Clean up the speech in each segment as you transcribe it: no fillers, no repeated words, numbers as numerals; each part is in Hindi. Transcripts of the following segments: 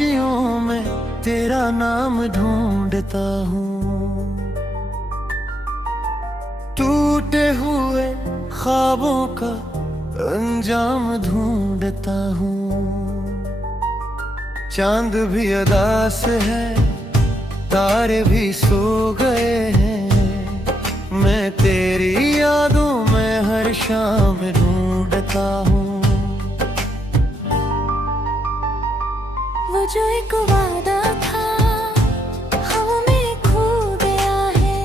खामोशियों में तेरा नाम ढूंढता हूँ। टूटे हुए ख्वाबों का अंजाम ढूंढता हूँ। चांद भी अदा से है, तारे भी सो गए हैं, मैं तेरी यादों में हर शाम ढूंढता हूँ। वो जो एक वादा था हवा में खो गया है,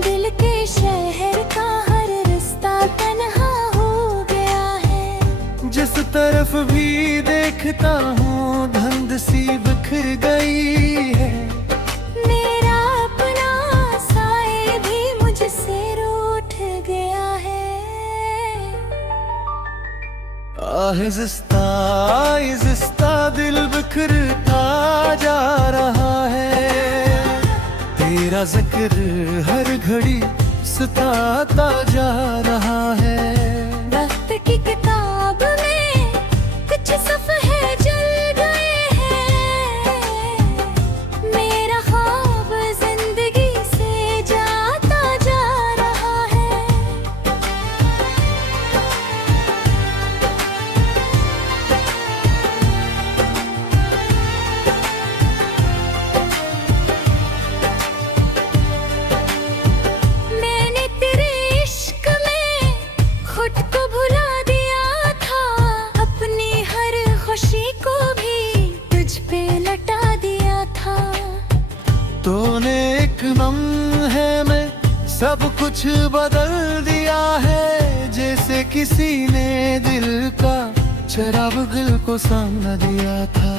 दिल के शहर का हर रास्ता तन्हा हो गया है। जिस तरफ भी देखता हूँ धुंध सी बिखर गई है, मेरा अपना साए भी मुझसे रूठ गया है। आहिस्ता दिल बिखरता जा रहा है, तेरा जिक्र हर घड़ी सताता जा रहा है। वक्त की किताब में कुछ सफ़े जल गए हैं, मेरा ख्वाब जिंदगी से जाता जा रहा है। मैंने तेरे इश्क में खुद को भुला दिया था, अपनी हर खुशी को भी तुझ पे लटा दिया था। तूने एक लम्हे में सब कुछ बदल दिया है, जैसे किसी ने दिल का चराग दिल को सामने दिया था।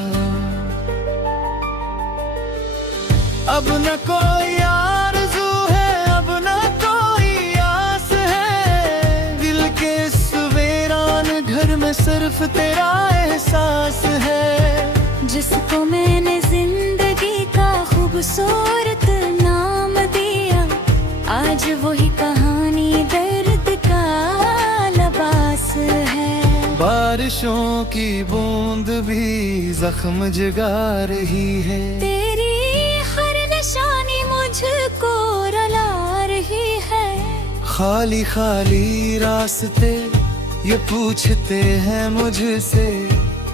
अब न कोई आरज़ू है, अब न कोई आस है, दिल के इस वीरान घर में सिर्फ तेरा एहसास है। जिसको मैंने जिंदगी का खूबसूरत नाम दिया, आज वही कहानी दर्द का लिबास है। बारिशों की बूंद भी जख्म जगा रही है, तेरी हर निशानी मुझको रुला रही है। खाली खाली रास्ते ये पूछते हैं मुझसे,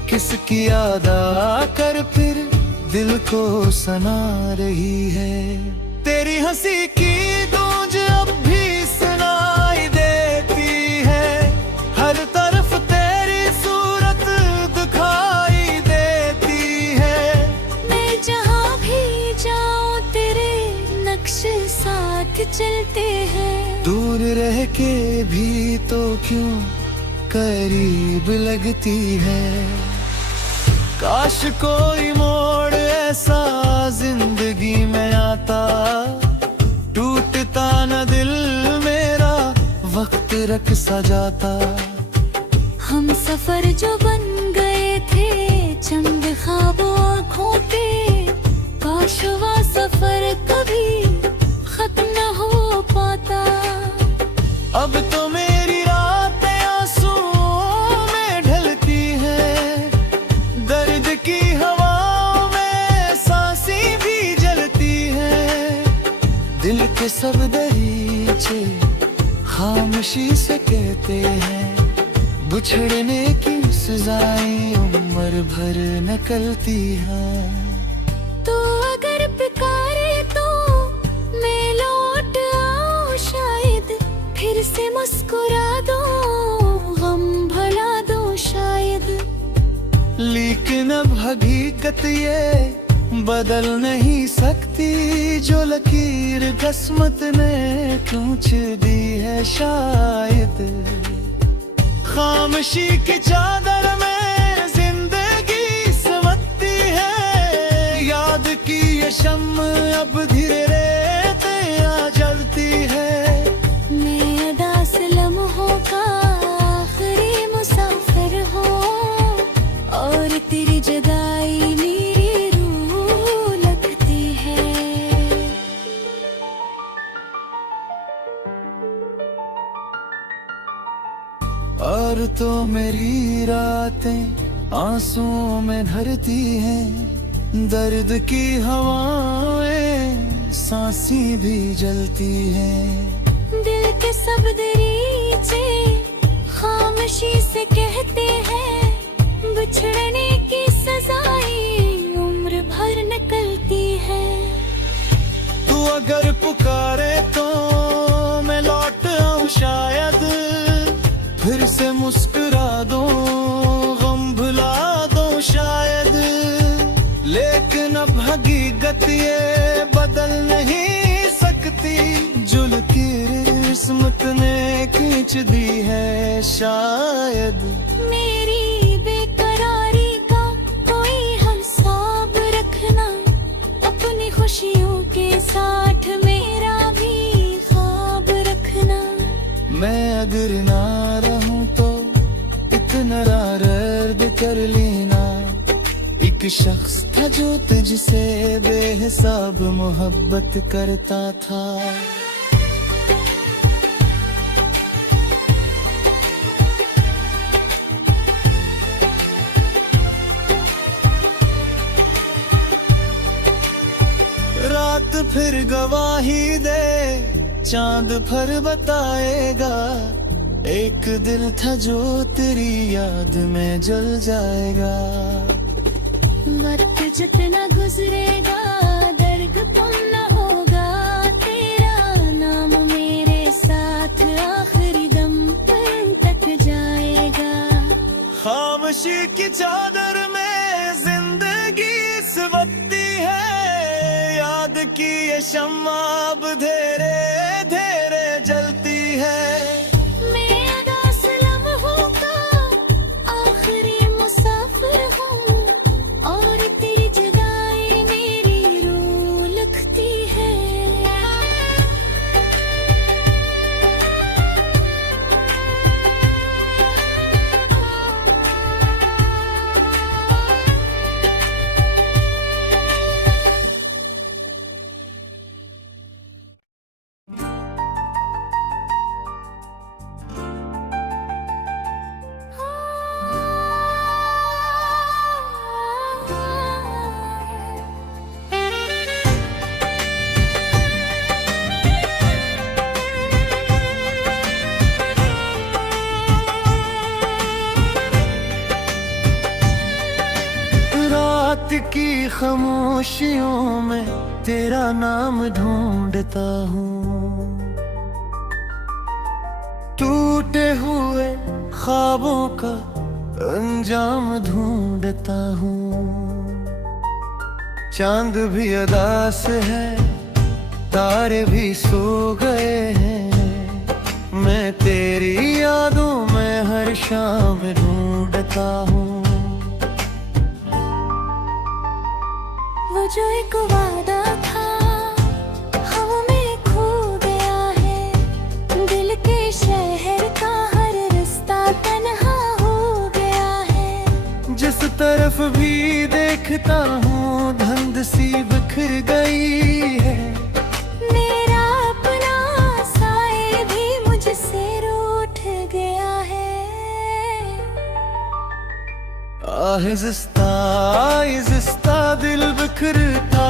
किसकी याद आकर फिर दिल को सना रही है। तेरी हंसी की गूंज अब भी सुनाई देती है, हर तरफ तेरी सूरत दिखाई देती है। मैं जहाँ भी जाऊँ तेरे नक्श साथ चलते हैं। दूर रह के भी तो क्यों करीब लगती है। काश कोई मोड़ ऐसा जिंदगी में आता, टूटता न दिल मेरा वक्त रख सा जाता। हम सफर जो बन गए थे चंद ख्वाबों आँखों पे, काश वो सफर कभी खत्म न हो पाता। अब तो मेरी रातें आंसुओं में ढलती हैं, दर्द की हवाओं में सांसें भी जलती हैं। दिल के सब दरीचे खामोशी से कहते हैं, बिछड़ने की सजाएं उम्र भर निकलती हैं। तो अगर पुकारे तो मैं लौट आऊं, शायद फिर से मुस्कुरा दो, गम भुला दो शायद। लेकिन अब हकीकत ये बदल नहीं सकती, जो लकीर किस्मत ने खींच दी है शायद। खामोशी की चादर में जिंदगी सिमटती है, याद की ये शम्म अब धीरे तेरा जलती है। मैं अदास लम्हों का आखिरी मुसाफिर हूँ, और तेरी जुदाई मेरी रूह लगती है। और तो मेरी रातें आंसुओं में भरती हैं, दर्द की हवाएं सांसें भी जलती हैं। दिल के सब दरीचे खामोशी से कहते हैं, बिछड़ने की सजाएं उम्र भर निकलती है। तू अगर पुकारे तो मैं लौट आऊं शायद, फिर से मुस्कुरा दूं, गम भुला दूं शायद। लेकिन अब हकीकत ये बदल नहीं सकती, जो लकीर किस्मत ने खींच दी है शायद। मेरी बेकरारी का कोई हिसाब रखना, अपनी खुशियों के साथ मेरा भी ख्वाब रखना। मैं अगर ना रहूं तो इतना दर्द कर लेना। एक शख्स था जो तुझसे बेहिसाब मोहब्बत करता था। रात फिर गवाही दे, चांद फिर बताएगा। एक दिल था जो तेरी याद में जल जाएगा। वक्त जितना गुजरेगा दर्द कम न होगा, तेरा नाम मेरे साथ आखिरी दम तक जाएगा। खामोशी की चादर में जिंदगी सवरती है, याद की ये शम्मा अब धीरे धीरे जलती है। की खामोशियों में तेरा नाम ढूंढता हूँ, टूटे हुए ख्वाबों का अंजाम ढूंढता हूँ। चांद भी अदास है, तारे भी सो गए हैं, मैं तेरी यादों में हर शाम ढूंढता हूँ। वो जो एक वादा था हवा में खो गया है, दिल के शहर का हर रास्ता तन्हा हो गया है। जिस तरफ भी देखता हूँ धुंध सी बिखर गई है, मेरा अपना साए भी मुझसे रूठ गया है। आहिस्ता दिल बिखरता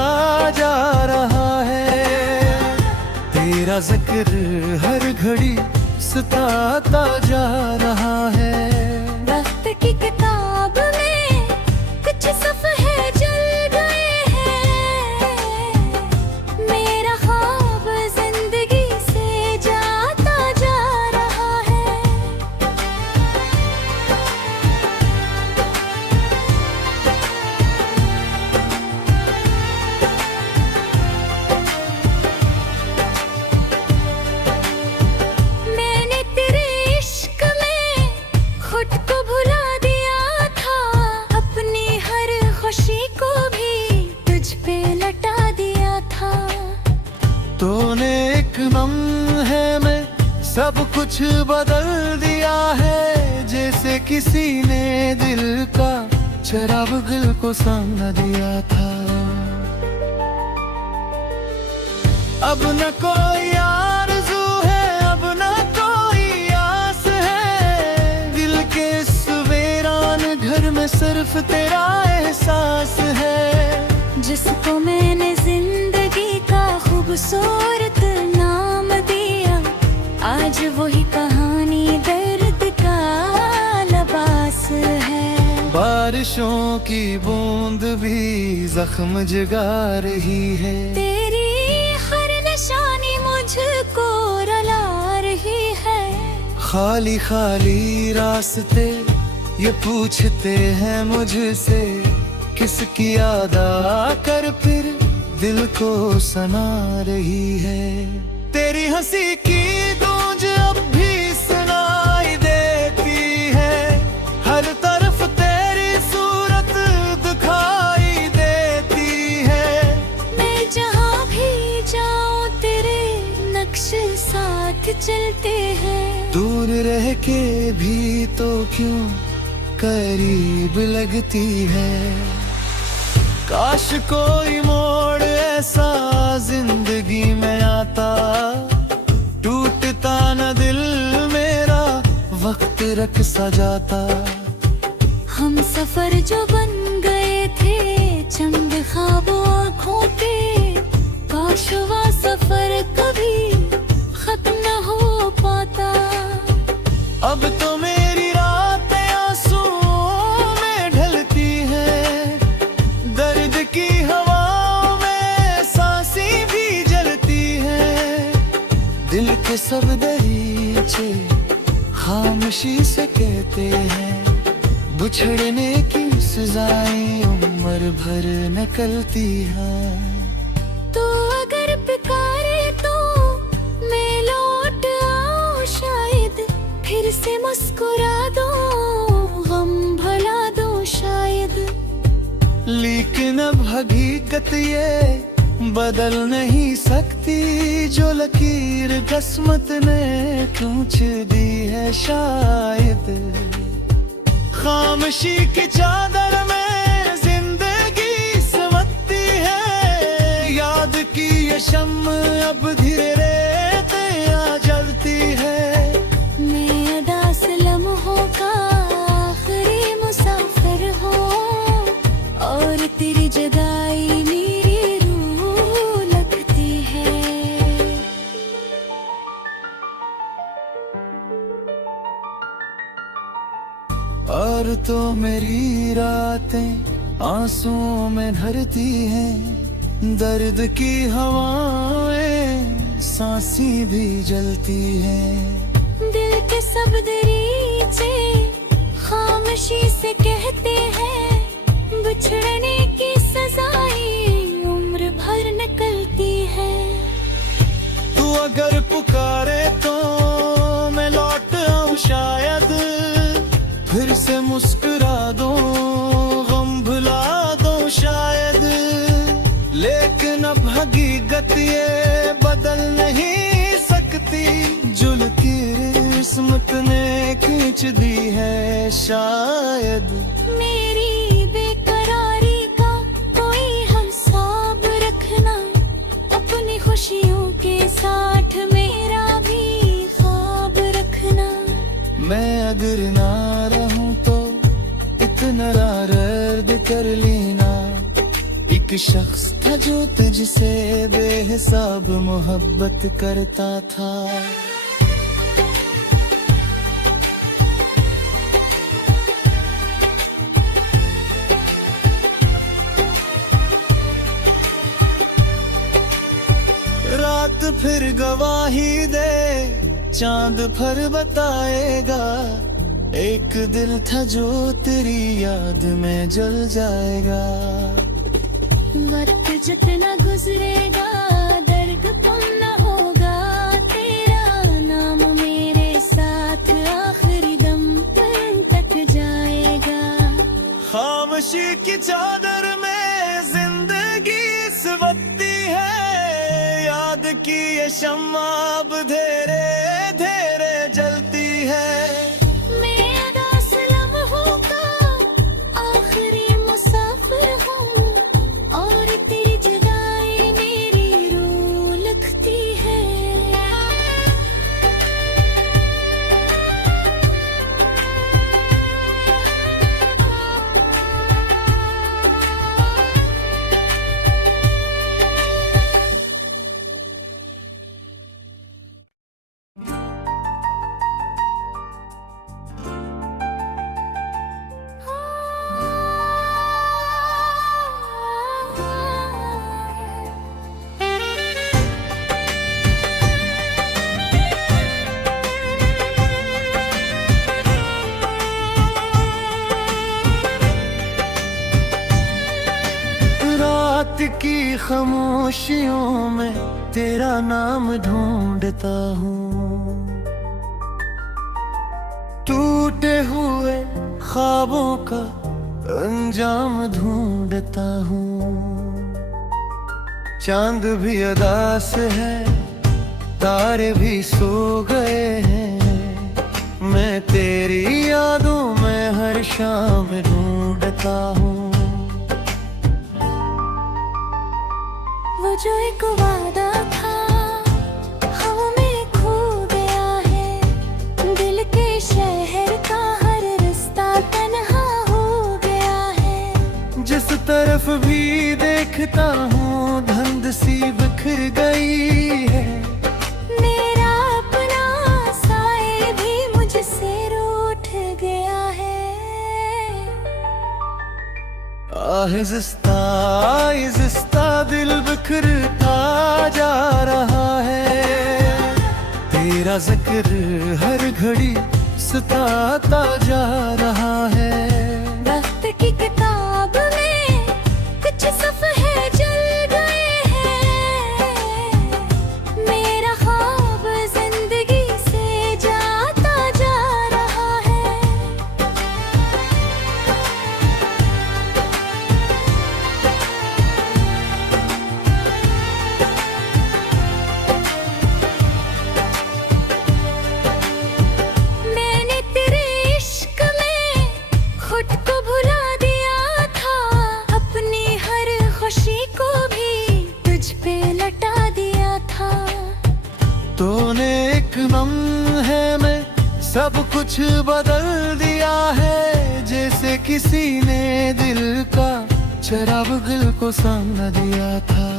जा रहा है, तेरा जिक्र हर घड़ी सताता जा रहा है। वक्त की किताब में कुछ सफ़े जल गए हैं, मेरा ख्वाब जिंदगी से जाता जा रहा है। मैंने तेरे इश्क में खुद को भुला दिया था, अपनी हर खुशी को भी तुझ पे लटा दिया था। तूने एक लम्हे में सब कुछ बदल दिया है, जैसे किसी ने दिल का चराग दिल को सामना दिया था। अब न कोई आरज़ू है, अब न कोई आस है, दिल के इस वीरान घर में सिर्फ तेरा एहसास है। जिसको मैंने जिंदगी का खूबसूरत नाम दिया, आज वही कहानी दर्द का लबास है। बारिशों की बूंद भी जख्म जगा रही है, तेरी हर निशानी मुझको रुला रही है। खाली खाली रास्ते ये पूछते हैं मुझसे, किसकी याद आकर फिर दिल को सना रही है। तेरी हंसी की गूंज अब भी सुनाई देती है, हर तरफ तेरी सूरत दिखाई देती है। मैं जहाँ भी जाऊँ तेरे नक्श साथ चलते हैं। दूर रह के भी तो क्यों करीब लगती है। काश कोई मोड़ ऐसा जिंदगी में आता, टूटता न दिल मेरा वक्त रख सा जाता। हम सफर जो बन गए थे चंद ख्वाबों आँखों पे, काश वो सफर कभी खत्म न हो पाता। अब तो मेरी रातें आंसुओं में ढलती हैं, दर्द की हवाओं में सांसें भी जलती हैं। दिल के सब दरीचे खामोशी से कहते हैं, बिछड़ने की सजाएं उम्र भर निकलती हैं। तो अगर पुकारे तो मैं लौट आऊं शायद, फिर से मुस्कुरा दो गम भुला दो शायद। लेकिन अब हकीकत ये बदल नहीं सकती, जो लकीर किस्मत ने खींच दी है शायद। खामोशी की चादर में जिंदगी समती है, याद की ये शम्म अब धीरे तेरा जलती है। मैं अदास लम्हों का आखिरी मुसाफिर हूँ, और तेरी जुदाई मेरी रूह लगती है। और तो मेरी रातें आंसुओं में भरती हैं, दर्द की हवाएं सांसें भी जलती हैं। दिल के सब दरीचे खामोशी से कहते हैं, बिछड़ने की सजाएं उम्र भर निकलती है। तू अगर पुकारे तो मैं लौट आऊं शायद, फिर से मुस्कुरा दो गम भुला दो शायद। लेकिन अब हकीकत ये बदल नहीं सकती, जो लकीर किस्मत ने खींच दी है शायद। मेरी बेकरारी का कोई हिसाब रखना, अपनी खुशियों के साथ मेरा भी ख्वाब रखना। मैं अगर ना रहूं तो इतना दर्द कर लेना। एक शख्स था जो तुझसे बेहिसाब मोहब्बत करता था। रात फिर गवाही दे, चांद फिर बताएगा, एक दिल था जो तेरी याद में जल जाएगा। वक्त जितना गुजरेगा दर्द कम न होगा, तेरा नाम मेरे साथ आखिरी दम तक जाएगा। खामोशी की चादर में जिंदगी सवती है, याद की ये शम्मा अब धीरे धीरे जलती है। मैं अदास लम्हों का आखिरी मुसाफिर हूँ, और तेरी जुदाई मेरी रूह लगती है। तेरा नाम ढूंढता हूँ। टूटे हुए ख्वाबों का अंजाम ढूंढता हूँ। चांद भी अदास है, तारे भी सो गए हैं, मैं तेरी यादों में हर शाम ढूंढता हूँ। वो जो एक वादा था हवा में खो गया है, दिल के शहर का हर रास्ता तन्हा हो गया है। जिस तरफ भी देखता हूँ धुंध सी बिखर गई है, मेरा अपना साए भी मुझसे रूठ गया है। आहिस्ता आहिस्ता दिल बिखरता जा रहा है, तेरा जिक्र हर घड़ी सताता जा रहा है। वक्त की किताब में कुछ सफ़े जल गए हैं, मेरा ख्वाब जिंदगी से जाता जा रहा है। मैंने तेरे इश्क में खुद को भुला दिया था, अपनी हर खुशी को भी तुझ पे लटा दिया था। तूने एक लम्हे में सब कुछ बदल दिया है, जैसे किसी ने दिल का चराग दिल को सामने दिया था।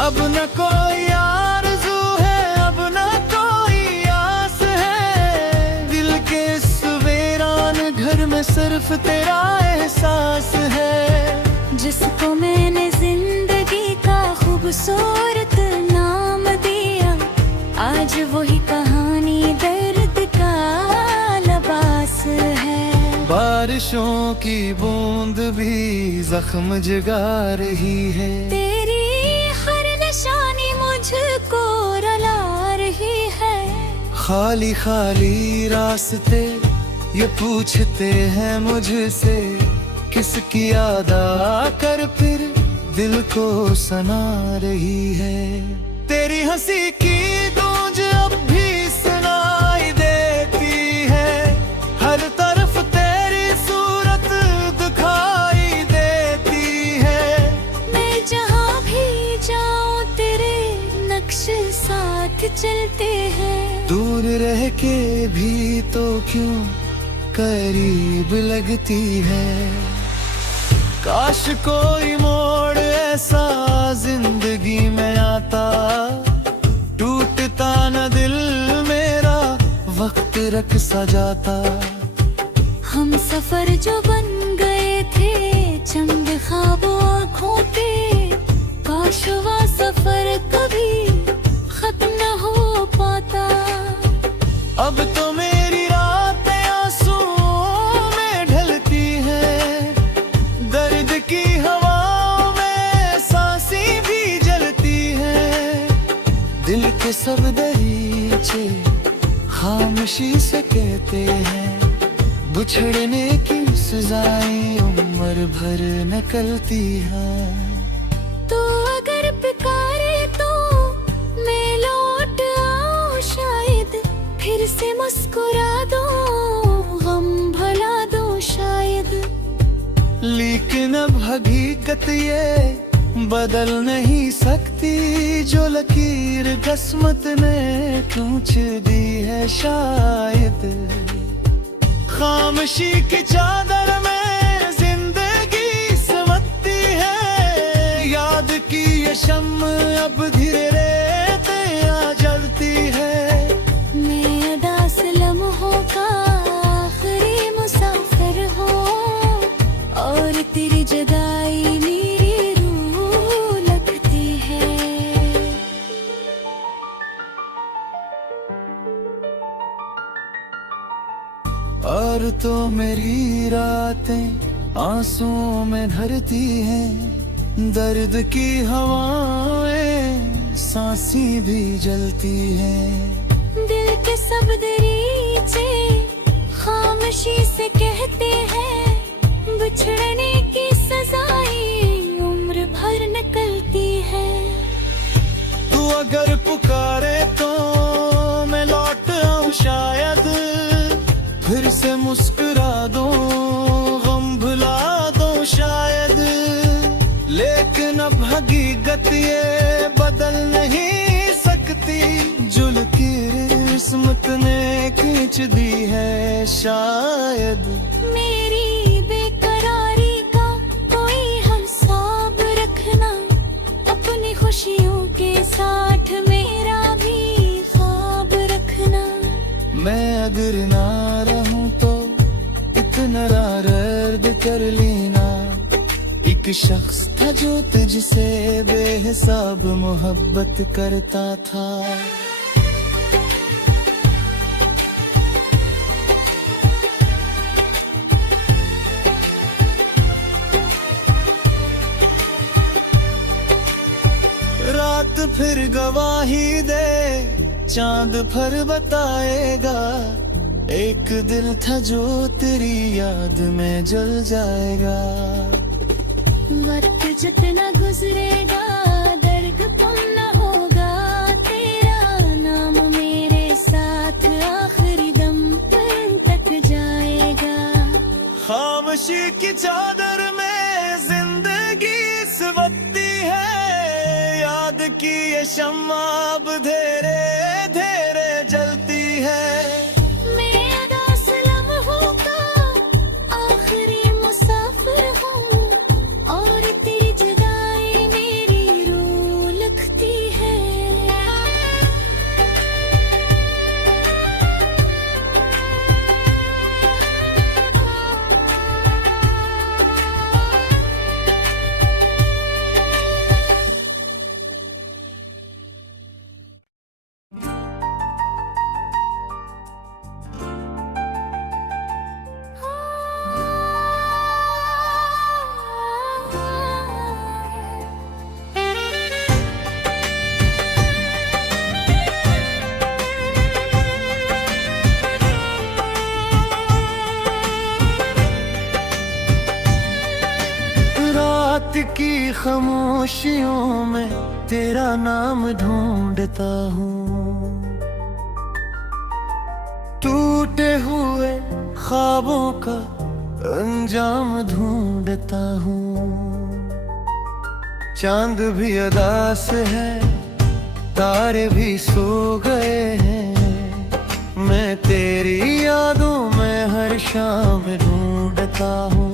अब न कोई आरज़ू है, अब न कोई आस है, दिल के इस वीरान घर में सिर्फ तेरा एहसास है। जिसको मैंने जिंदगी का खूबसूरत नाम दिया, आज वही कहानी दर्द का लबास है। बारिशों की बूंद भी जख्म जगा रही है, तेरी हर निशानी मुझको रुला रही है। खाली खाली रास्ते ये पूछते हैं मुझसे, किसकी याद आकर फिर दिल को सना रही है। तेरी हंसी की गूंज अब भी सुनाई देती है, हर तरफ तेरी सूरत दिखाई देती है। मैं जहाँ भी जाऊँ तेरे नक्श साथ चलते हैं। दूर रह के भी तो क्यों करीब लगती है। काश कोई मोड़ ऐसा जिंदगी में आता, टूटता न दिल मेरा वक्त रख सा जाता। हम सफर जो बन गए थे चंद ख्वाबों आँखों पे, काश वो सफर कभी खत्म न हो पाता। अब तो मेरी रातें आंसुओं में ढलती हैं, दर्द की हवाओं में सांसें भी जलती हैं। दिल के सब दरीचे खामोशी से कहते हैं, बिछड़ने की सजाएं उम्र भर निकलती हैं। तो अगर पुकारे तो मैं लौट आऊं, शायद फिर से मुस्कुरा दो, गम भुला दो शायद। लेकिन अब हकीकत ये बदल नहीं सकती, जो लकीर किस्मत ने खींच दी है शायद। खामोशी की चादर में जिंदगी समती है, याद की ये शम्म अब धीरे आ जलती है। मैं अदास लम्हों का आखिरी मुसाफिर हूँ, और तेरी जुदाई मेरी रूह लगती है। और तो मेरी रातें आंसुओं में भरती हैं, दर्द की हवाएं सांसें भी जलती हैं। दिल के सब दरीचे खामोशी से कहते हैं, बिछड़ने की सजाएं उम्र भर निकलती है। तू अगर पुकारे तो मैं लौट आऊं शायद, फिर से मुस्कुरा दो, गम भुला दो शायद। लेकिन अब हकीकत ये बदल नहीं सकती, जो लकीर किस्मत ने खींच दी है शायद। मेरी बेकरारी का कोई हिसाब रखना, अपनी खुशियों के साथ मेरा भी ख्वाब रखना। मैं अगर ना रहूं तो इतना दर्द कर लेना। एक शख्स था जो तुझसे बेहिसाब मोहब्बत करता था। रात फिर गवाही दे, चांद फिर बताएगा। एक दिल था जो तेरी याद में जल जाएगा। वक्त जितना गुजरेगा दर्द कम न होगा, तेरा नाम मेरे साथ आखिरी दम तक जाएगा। खामोशी की चादर में जिंदगी सवरती है, याद की ये शम्मा अब धीरे धीरे जलती है। रात की खामोशियों में तेरा नाम ढूंढता हूँ, टूटे हुए ख्वाबों का अंजाम ढूंढता हूँ। चांद भी अदास है, तारे भी सो गए हैं, मैं तेरी यादों में हर शाम ढूंढता हूँ।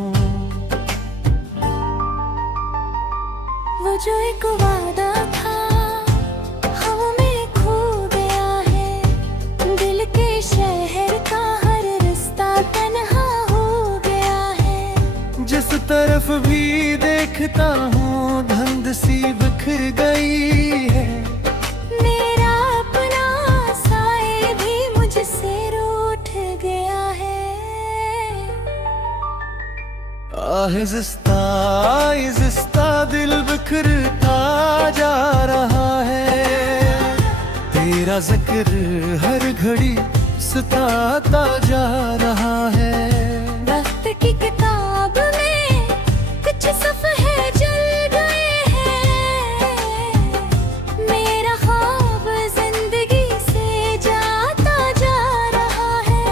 वो जो एक वादा था हवा में खो गया है, दिल के शहर का हर रास्ता तन्हा हो गया है। जिस तरफ भी देखता हूँ धुंध सी बिखर गई है, मेरा अपना साए भी मुझसे रूठ गया है। आहिस्ता दिल बिखरता जा रहा है, तेरा जिक्र हर घड़ी सताता जा रहा है। वक्त की किताब में कुछ सफ़े जल गए हैं, मेरा ख्वाब जिंदगी से जाता जा रहा है।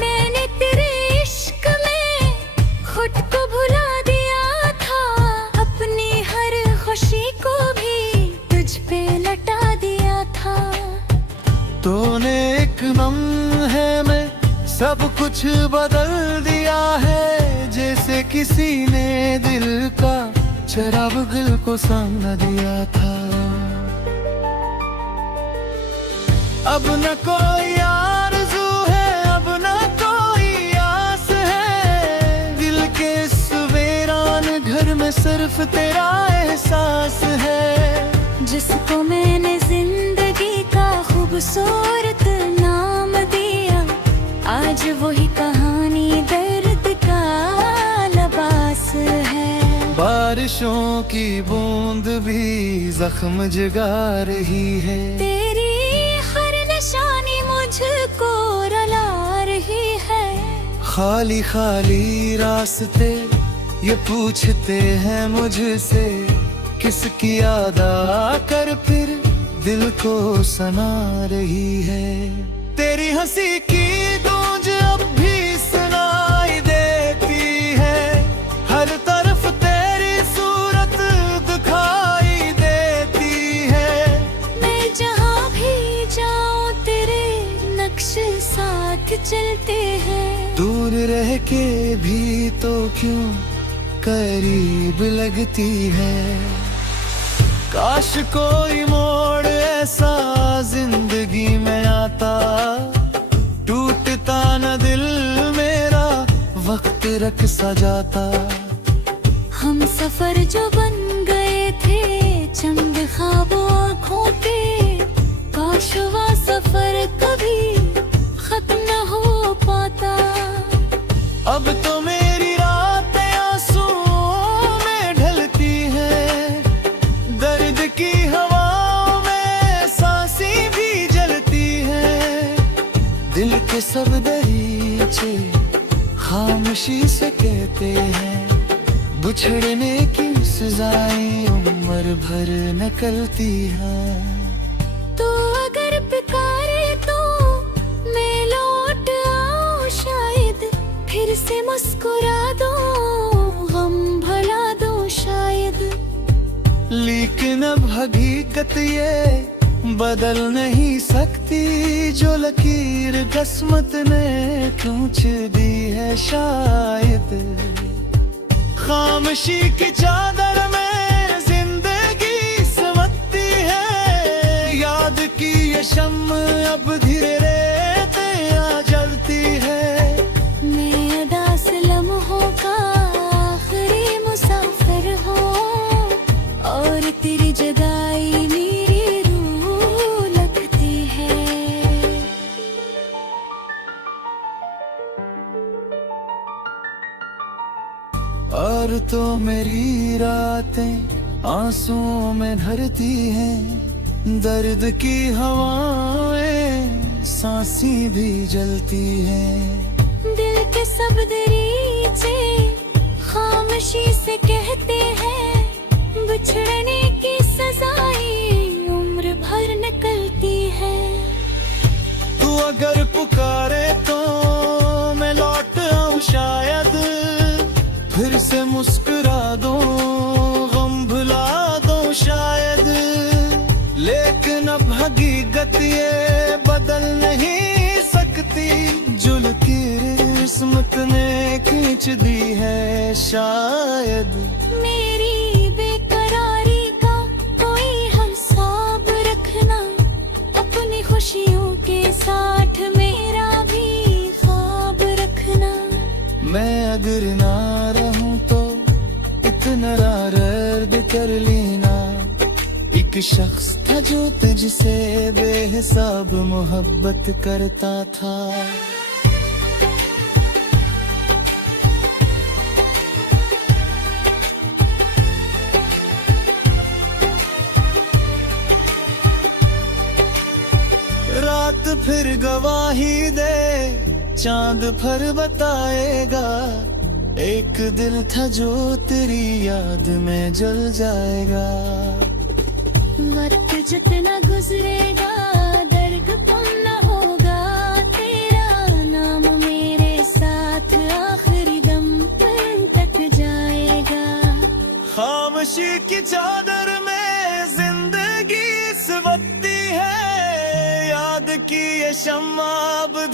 मैंने तेरे इश्क में खुद को भुला दिया था, अपनी हर खुशी को भी तुझ पे लटा दिया था। तूने एक लम्हे में सब कुछ बदल दिया है, जैसे किसी ने दिल का शराब दिल को सामना दिया था। अब न कोई आरज़ू है, अब न कोई आस है, दिल के इस वीरान घर में सिर्फ तेरा एहसास है। जिसको मैंने जिंदगी का खूबसूरत नाम दिया, आज वही कहानी दर्द का लिबास है। बारिशों की बूंद भी जख्म जगा रही है, तेरी हर निशानी मुझको रुला रही है। खाली खाली रास्ते ये पूछते हैं मुझसे, किसकी याद आकर फिर दिल को सना रही है। तेरी हंसी की गूंज अब भी सुनाई देती है, हर तरफ तेरी सूरत दिखाई देती है। मैं जहाँ भी जाऊँ तेरे नक्श साथ चलते हैं। दूर रह के भी तो क्यों करीब लगती है। काश कोई मोड़ ऐसा जिंदगी में आता, टूटता न दिल मेरा वक्त रख सा जाता। हम सफर जो बन गए थे चंद ख्वाबों आँखों पे, काश वो सफर कभी खत्म न हो पाता। अब तो मेरी रातें आंसुओं में ढलती हैं, दर्द की हवाओं में सांसें भी जलती हैं। दिल के सब दरीचे खामोशी से कहते हैं, बिछड़ने की सजाएं उम्र भर निकलती हैं। तो अगर पुकारे तो मैं लौट आऊं, शायद फिर से मुस्कुरा दो, गम भुला दो शायद। लेकिन अब हकीकत ये बदल नहीं सकती, जो लकीर किस्मत ने खींच दी है शायद। खामोशी की चादर में जिंदगी समती है, याद की ये शम्म अब धीरे आ जलती है। मैं अदास लम्हों का आखिरी मुसाफिर हूँ, और तेरी जुदाई मेरी रूह लगती है। और तो मेरी रातें आंसुओं में भरती हैं, दर्द की हवाएं सांसें भी जलती हैं। दिल के सब दरीचे खामोशी से कहते हैं, बिछड़ने की सजाएं उम्र भर निकलती है। तू अगर पुकारे तो मैं लौट आऊं शायद, फिर से मुस्कुरा दो, गम भुला दो शायद। लेकिन अब हकीकत ये बदल नहीं सकती, जो लकीर किस्मत ने खींच दी है शायद। मेरी बेकरारी का कोई हिसाब रखना, अपनी खुशियों के साथ मेरा भी ख्वाब रखना। मैं अगर ना रहूं तो इतना दर्द कर लेना, एक शख्स था जो तुझसे बेहिसाब मोहब्बत करता था। रात फिर गवाही दे, चांद फिर बताएगा, एक दिल था जो तेरी याद में जल जाएगा। वक्त जितना गुजरेगा दर्द कम न होगा, तेरा नाम मेरे साथ आखिरी दम तक जाएगा। खामोशी की चादर में जिंदगी सवती है, याद की ये शम्मा अब